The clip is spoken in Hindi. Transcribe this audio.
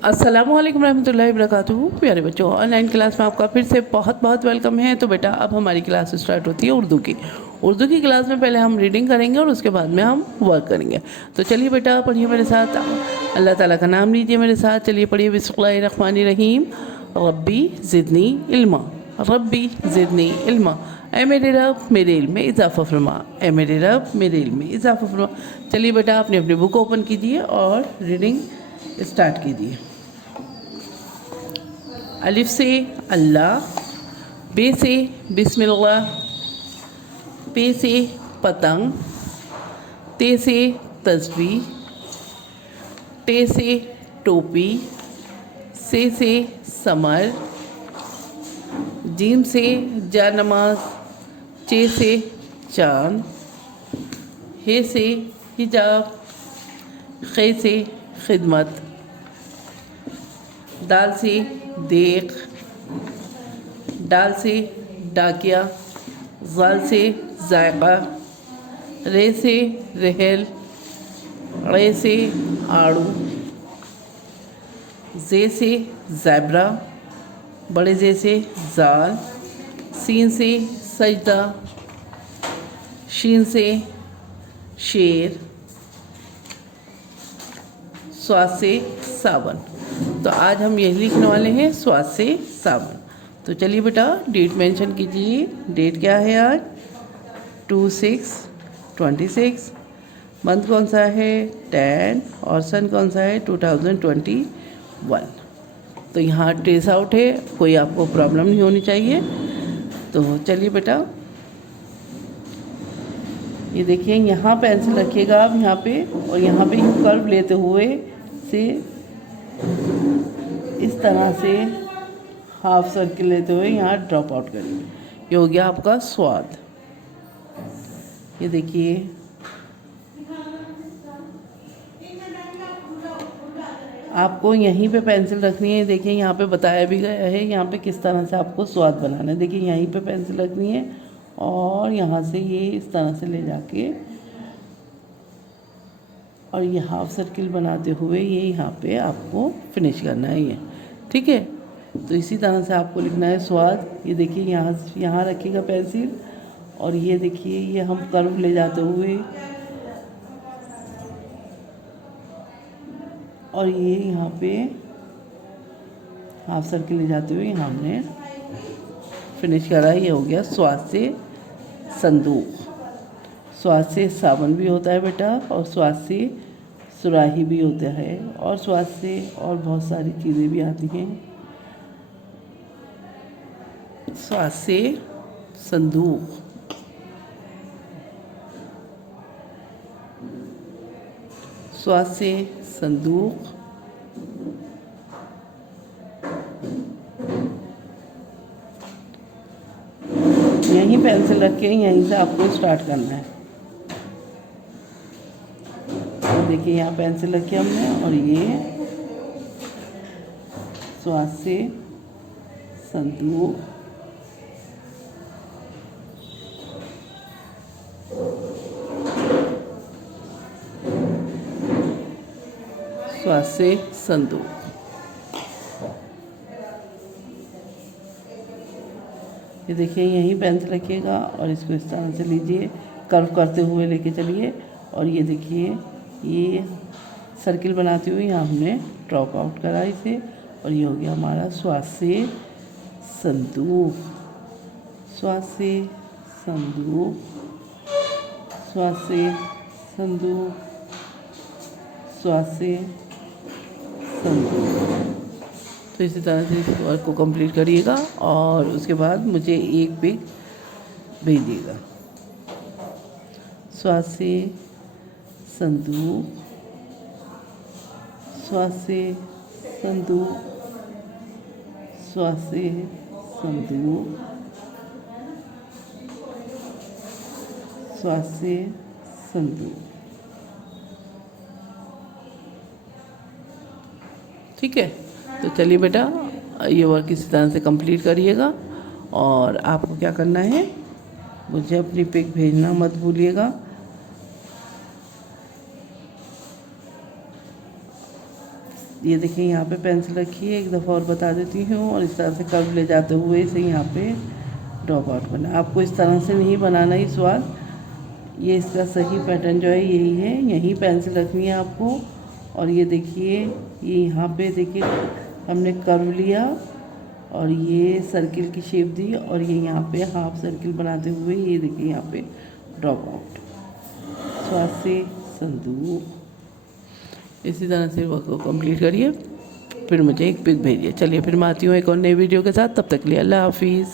अस्सलामु अलैकुम रहमतुल्लाहि वबरकातुहू। प्यारे बच्चों, ऑनलाइन क्लास में आपका फिर से बहुत बहुत वेलकम है। तो बेटा अब हमारी क्लास स्टार्ट होती है उर्दू की क्लास में पहले हम रीडिंग करेंगे और उसके बाद में हम वर्क करेंगे। तो चलिए बेटा पढ़िए मेरे साथ, अल्लाह ताला का नाम लीजिए मेरे साथ। चलिए पढ़िए बिस्मिल्लाहिर्रहमानिर्रहीम। रब्बी ज़िदनी इल्मा, रब्बी ज़िदनी इल्मा। ऐ मेरे रब मेरे इल्म में इजाफ़ा फरमा, ऐ मेरे रब मेरे इल्म में इजाफ़ा फरमा। चलिए बेटा अपनी अपनी बुक ओपन कीजिए और रीडिंग स्टार्ट कीजिए। अलिफ से अल्लाह, बे से बिस्मिल्लाह, पे से पतंग, ते से तस्बीह, टे से टोपी, से समर, जीम से जानमाज, चे से चाँद, हे से हिजाब, खे से खिदमत, दाल से देख, डाल से डाकिया, ज़ाल से जायका, रे से रहल, रे से आड़ू, जे से ज़ैबरा, बड़े जे से जाल, सीन से सजदा, शीन से शेर, स्वाद से सावन। तो आज हम यही लिखने वाले हैं, स्वाद से सावन। तो चलिए बेटा डेट मेंशन कीजिए। डेट क्या है आज? 2/6/26। मंथ कौन सा है? 10। और सन कौन सा है? 2021। तो यहाँ ट्रेस आउट है, कोई आपको प्रॉब्लम नहीं होनी चाहिए। तो चलिए बेटा ये देखिए, यहाँ पेंसिल रखिएगा आप यहाँ पे, और यहाँ पे कर्व लेते हुए से इस तरह से हाफ सर्किल लेते हुए यहाँ ड्रॉप आउट करिए। ये हो गया आपका स्वाद। ये देखिए आपको यहीं पे पेंसिल रखनी है। देखिए यहाँ पे बताया भी गया है यहाँ पे किस तरह से आपको स्वाद बनाना है। देखिए यहीं पे पेंसिल रखनी है और यहाँ से ये इस तरह से ले जाके और ये हाफ सर्किल बनाते हुए ये यहाँ पे आपको फिनिश करना है ये, ठीक है। तो इसी तरह से आपको लिखना है स्वाद। ये देखिए यहाँ रखिएगा पेंसिल, और ये देखिए ये हम कर्व ले जाते हुए और ये यहाँ पे हाफ सर्किल ले जाते हुए यहाँ हमने फिनिश करा। ये हो गया स्वाद से संदूक। स्वाद से साबुन भी होता है बेटा, और स्वाद से सुराही भी होता है, और स्वाद से और बहुत सारी चीज़ें भी आती हैं। स्वाद से संदूक, स्वाद से संदूक, यहीं पेंसिल रख के यहीं से आपको स्टार्ट करना है। तो देखिए यहाँ पेंसिल रखी हमने, और ये स्वाद से संदूक, स्वाद से संदूक। ये देखिए यहीं पेंसिल रखिएगा और इसको इस तरह से लीजिए, कर्व करते हुए लेके चलिए, और ये देखिए ये सर्किल बनाते हुए यहाँ हमने ड्रॉप आउट करा इसे, और ये हो गया हमारा स्वाद से संदूक। स्वाद से संदूक, स्वाद से संदूक, स्वाद से संदूक। तो इसी तरह से इस वर्क को कंप्लीट करिएगा और उसके बाद मुझे एक पिक भेजिएगा। स्वाद से संदूक, स्वाद से संदूक, स्वाद से संदूक, स्वाद से संदूक, ठीक है। तो चलिए बेटा ये वर्क इसी तरह से कंप्लीट करिएगा, और आपको क्या करना है, मुझे अपनी पिक भेजना मत भूलिएगा। ये देखिए यहाँ पे पेंसिल रखी है, एक दफ़ा और बता देती हूँ, और इस तरह से कर्व ले जाते हुए इसे यहाँ पे ड्रॉप आउट करना। आपको इस तरह से नहीं बनाना इस बार, ये इसका सही पैटर्न जो है यही है, यहीं पेंसिल रखनी है आपको। और ये देखिए, ये यहाँ पे देखिए हमने कर्व लिया और ये सर्किल की शेप दी, और ये यहाँ पे हाफ सर्किल बनाते हुए ये देखिए यहाँ पे ड्रॉप आउट। स्वास्थ्य संदूक। इसी तरह से वर्क को कंप्लीट करिए, फिर मुझे एक पिक भेजिए। चलिए फिर मैं आती हूँ एक और नई वीडियो के साथ, तब तक के लिए अल्लाह हाफिज़।